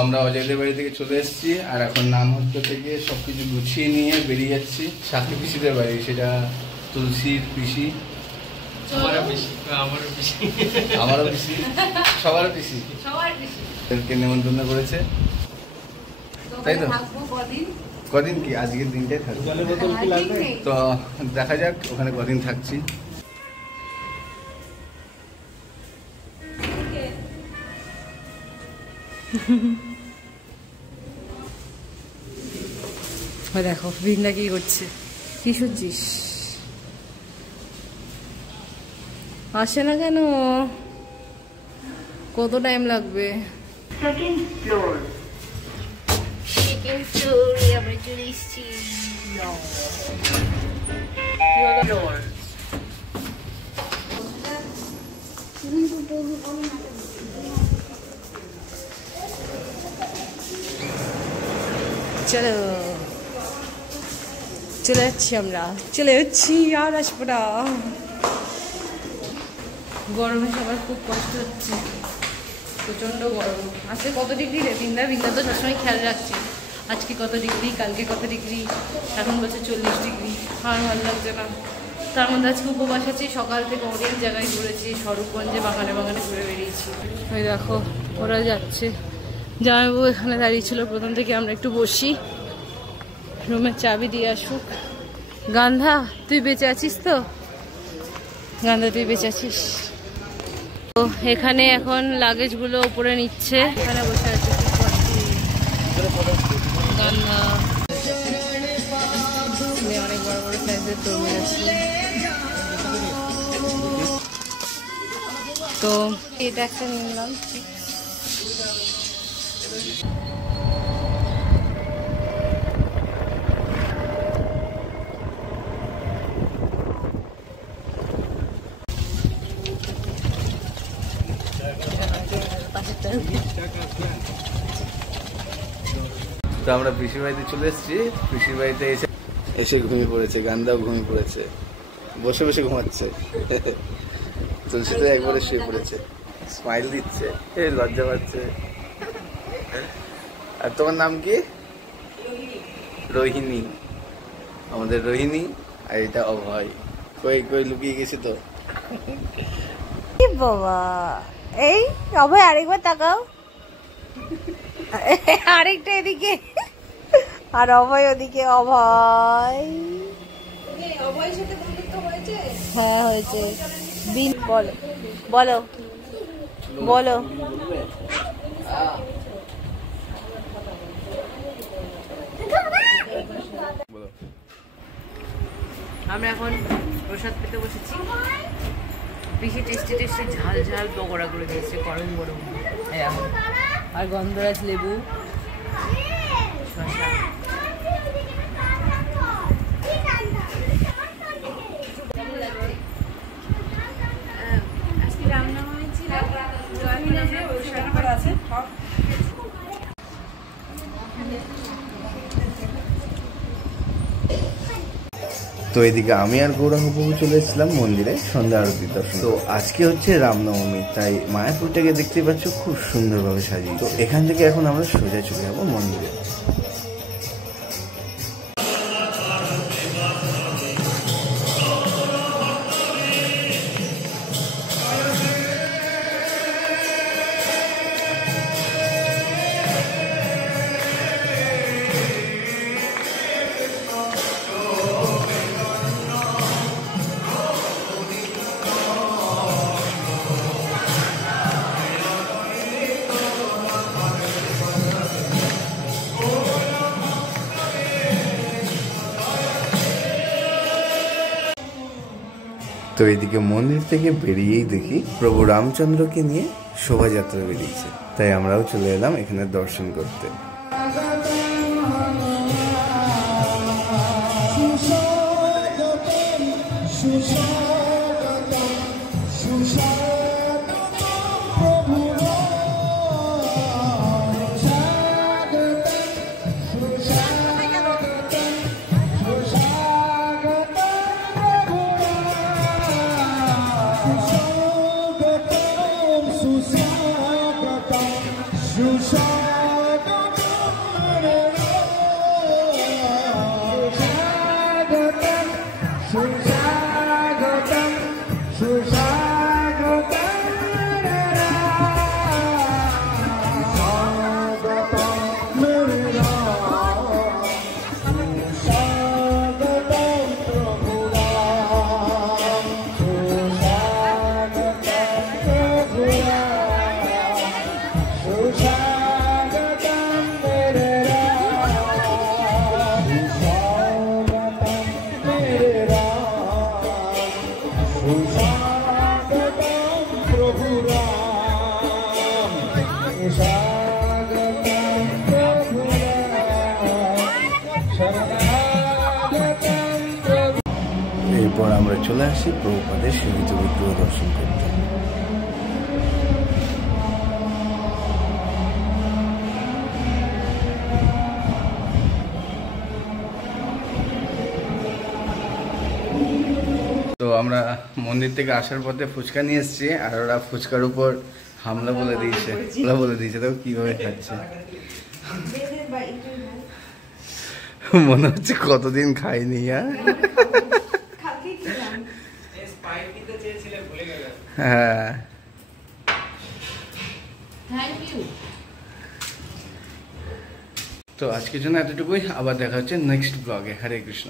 আমরা অজয়দের বাড়ি থেকে চলে এসেছি আর এখন নামহট্ট থেকে সবকিছু গুছিয়ে নিয়ে বেরিয়ে যাচ্ছি সাথী পিসিদের বাড়ি, সেটা তুলসীর পিসি, আমারও পিসি, সবারও পিসি, এদেরকে নেমন্তন্ন করেছে, তাই তো? কদিন কি আজকের দিনটাই থাকবে, তো দেখা যাক ওখানে কদিন থাকছি। দেখো বৃন্দা কি করছে, কি শুনছিস? আসে না কেন, কত টাইম লাগবে? সেকেন্ড ফ্লোর আমরা চলে এসেছি। চলো চলে যাচ্ছি, আমরা চলে যাচ্ছি, আর আসবো না। গরমে সবার খুব কষ্ট হচ্ছে, প্রচন্ড গরম। আজকে কত ডিগ্রি রে বিন্দা? বিন্দা তো সবসময় খেয়াল রাখছে আজকে কত ডিগ্রি, কালকে কত ডিগ্রি, এখন বলছে 40 ডিগ্রি। আর ভালো লাগছে না। তার মধ্যে আজকে উপবাস আছে, সকাল থেকে অনেক জায়গায় ঘুরেছি, স্বরূপগঞ্জে বাগানে বাগানে ঘুরে বেরিয়েছি। ওই দেখো ওরা যাচ্ছে, জামাইবাবু এখানে দাঁড়িয়েছিল প্রথম থেকে, আমরা একটু বসি, রুমের চাবি দিয়ে আসুক। গান্ধা তুই বেঁচে আছিস তো? গান্ধা তুই বেঁচে আছিস তো? এখানে এখন লাগেজগুলো উপরে নিচ্ছে, এখানে বসে আছে গান্ধা, অনেক বড় বড় সাইজের তরমুজ আছে। তো এটা একটা নিলাম। তো আমরা পিসির বাড়িতে চলে এসেছি, পিসির বাড়িতে এসে ঘুমিয়ে পড়েছে, গান্ধাও ঘুমিয়ে পড়েছে, বসে বসে ঘুমাচ্ছে। তুলসী তো একবারে শুয়ে পড়েছে, স্মাইল দিচ্ছে, লজ্জা পাচ্ছে। আর তোমার নাম কি? রোহিণী, আমাদের রোহিণী। আর এটা অভয়, কই কই লুকিয়ে গেছে তো। বাবা এই অভয় আরেকবার তাকাও, আরেকটা এদিকে, আর অভয় ওদিকে। অভয় হ্যাঁ হয়েছে। দিন বলো বলো বলো। আমরা এখন প্রসাদ পেতে বসেছি, বেশি টেস্টি টেস্টি ঝাল ঝাল পকোড়া করে দিয়েছে, গরম গরম। আর গন্ধরাজ লেবু, শসা। আজকে রামনবমী ছিল, তো এদিকে আমি আর গৌরাঙ্গবাবু চলে এসেছিলাম মন্দিরে সন্ধ্যা আরতি দর্শন। তো আজকে হচ্ছে রামনবমী, তাই মায়াপুরটাকে দেখতে পাচ্ছ খুব সুন্দরভাবে সাজিয়ে। তো এখান থেকে এখন আমরা সোজা চলে যাবো মন্দিরে। তো এদিকে মন্দির থেকে বেরিয়েই দেখি প্রভু রামচন্দ্রকে নিয়ে শোভাযাত্রা বেরিয়েছে, তাই আমরাও চলে এলাম এখানে দর্শন করতে। এরপর আমরা চলে আসি প্রভুপাদের সীমিত বিগ্রহ দর্শন করতে। তো আমরা মন্দির থেকে আসার পথে ফুচকা নিয়ে এসেছি, আর ওরা ফুচকার উপর হামলা বলে দিয়েছে, তো কিভাবে খাচ্ছে মনে হচ্ছে কতদিন খাইনি। হ্যাঁ, তো আজকের জন্য এতটুকুই, আবার দেখা হচ্ছে নেক্সট ব্লগে। হরে কৃষ্ণ।